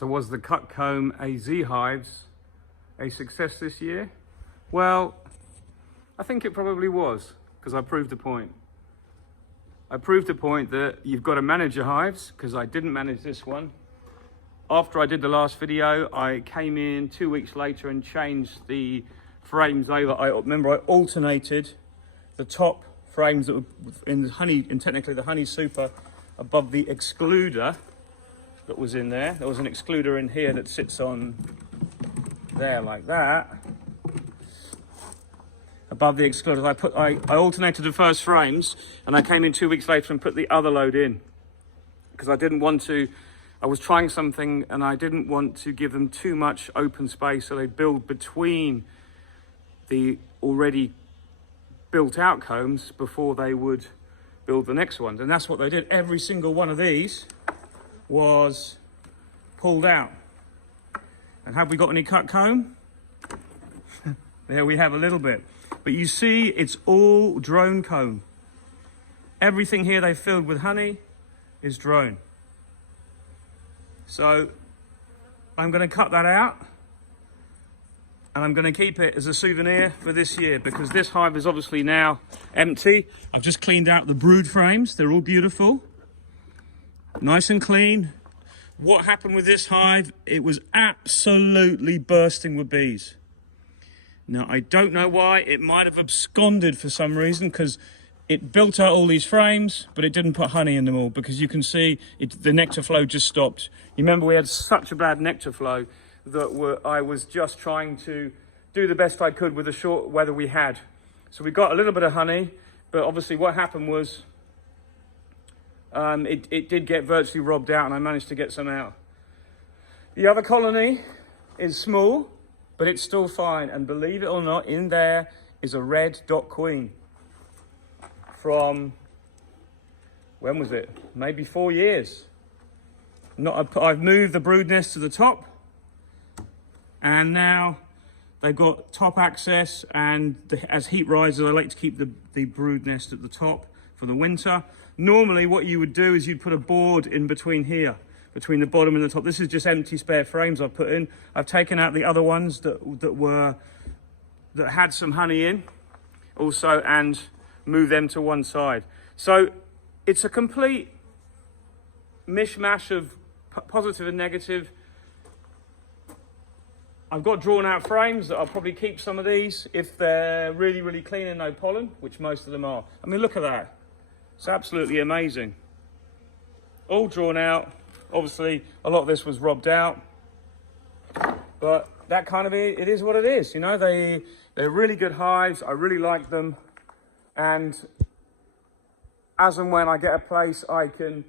So was the cut comb AZ hives a success this year? Well, I think it probably was, because I proved the point. I proved the point that you've got to manage your hives, because I didn't manage this one. After I did the last video, I came in 2 weeks later and changed the frames over. I remember I alternated the top frames that were technically the honey super above the excluder that was in there. There was an excluder in here that sits on there like that. Above the excluder, I alternated the first frames, and I came in 2 weeks later and put the other load in, because I didn't want to. I was trying something and I didn't want to give them too much open space, so they build between the already built out combs before they would build the next ones. And that's what they did. Every single one of these was pulled out. And have we got any cut comb? There we have a little bit. But you see, it's all drone comb. Everything here they filled with honey is drone. So I'm going to cut that out, and I'm going to keep it as a souvenir for this year, because this hive is obviously now empty. I've just cleaned out the brood frames. They're all beautiful, nice and clean. What happened with this hive? It was absolutely bursting with bees. Now, I don't know why. It might have absconded for some reason, because it built out all these frames, but it didn't put honey in them all, because you can see the nectar flow just stopped. You remember we had such a bad nectar flow that I was just trying to do the best I could with the short weather we had. So we got a little bit of honey, but obviously what happened was it did get virtually robbed out, and I managed to get some out. The other colony is small, but it's still fine. And believe it or not, in there is a red dot queen from, when was it? Maybe 4 years. I've moved the brood nest to the top, and now they've got top access, and as heat rises, I like to keep the brood nest at the top for the winter. Normally what you would do is you'd put a board in between here, between the bottom and the top. This is just empty spare frames I've put in. I've taken out the other ones that had some honey in also, and move them to one side. So it's a complete mishmash of positive and negative. I've got drawn out frames that I'll probably keep some of these if they're really, really clean and no pollen, which most of them are. I mean, look at that. It's absolutely amazing. All drawn out. Obviously, a lot of this was robbed out, but that kind of it is what it is. You know, they're really good hives. I really like them. And as and when I get a place I can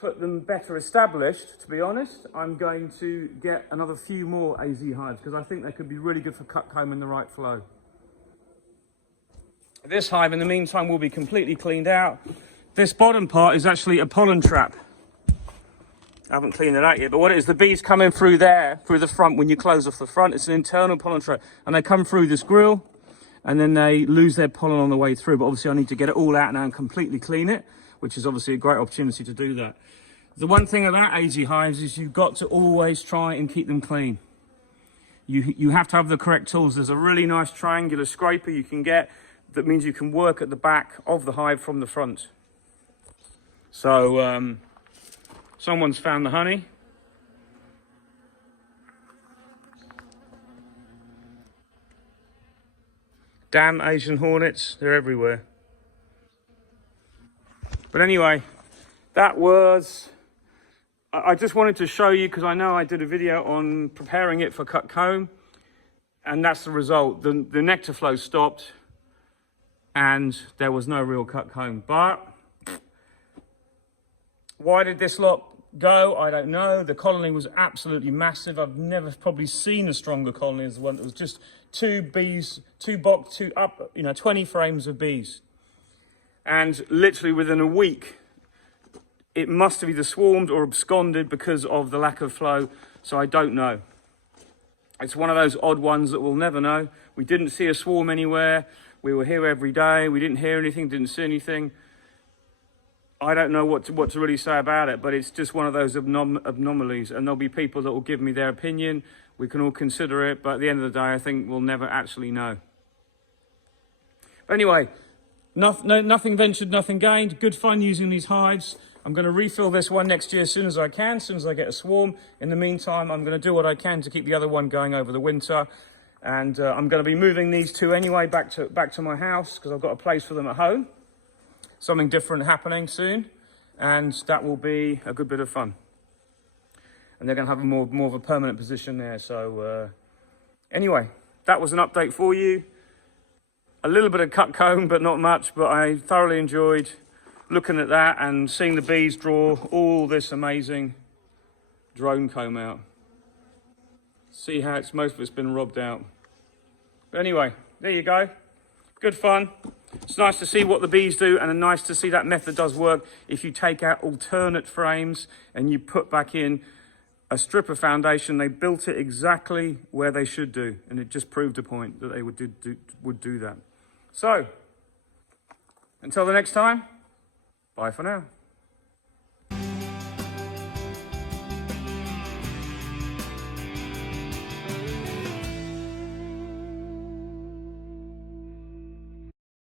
put them better established, to be honest, I'm going to get another few more AZ hives, because I think they could be really good for cut comb in the right flow. This hive, in the meantime, will be completely cleaned out. This bottom part is actually a pollen trap. I haven't cleaned it out yet, but what it is, the bees come in through there, through the front. When you close off the front, it's an internal pollen trap, and they come through this grill, and then they lose their pollen on the way through. But obviously I need to get it all out now and completely clean it, which is obviously a great opportunity to do that. The one thing about AZ hives is you've got to always try and keep them clean. You have to have the correct tools. There's a really nice triangular scraper you can get that means you can work at the back of the hive from the front. So someone's found the honey. Damn Asian hornets, they're everywhere. But anyway, that was, I just wanted to show you, because I know I did a video on preparing it for cut comb, and that's the result. The nectar flow stopped, and there was no real cut comb. But why did this lot go? I don't know. The colony was absolutely massive. I've never probably seen a stronger colony as the one that was just 2 bees, 2 box, 2 up, 20 frames of bees. And literally within a week, it must have either swarmed or absconded because of the lack of flow. So I don't know. It's one of those odd ones that we'll never know. We didn't see a swarm anywhere. We were here every day. We didn't hear anything, didn't see anything. I don't know what to really say about it, but it's just one of those anomalies, and there'll be people that will give me their opinion. We can all consider it, but at the end of the day, I think we'll never actually know. But anyway, nothing ventured, nothing gained. Good fun using these hives. I'm going to refill this one next year as soon as I can, as soon as I get a swarm. In the meantime, I'm going to do what I can to keep the other one going over the winter. And I'm going to be moving these two anyway back to my house, because I've got a place for them at home. Something different happening soon, and that will be a good bit of fun. And they're going to have more of a permanent position there. So anyway, that was an update for you. A little bit of cut comb, but not much. But I thoroughly enjoyed looking at that and seeing the bees draw all this amazing drone comb out. See how most of it's been robbed out. But anyway, there you go. Good fun. It's nice to see what the bees do, and nice to see that method does work. If you take out alternate frames and you put back in a strip of foundation, they built it exactly where they should do, and it just proved a point that they would do that. So, until the next time, bye for now.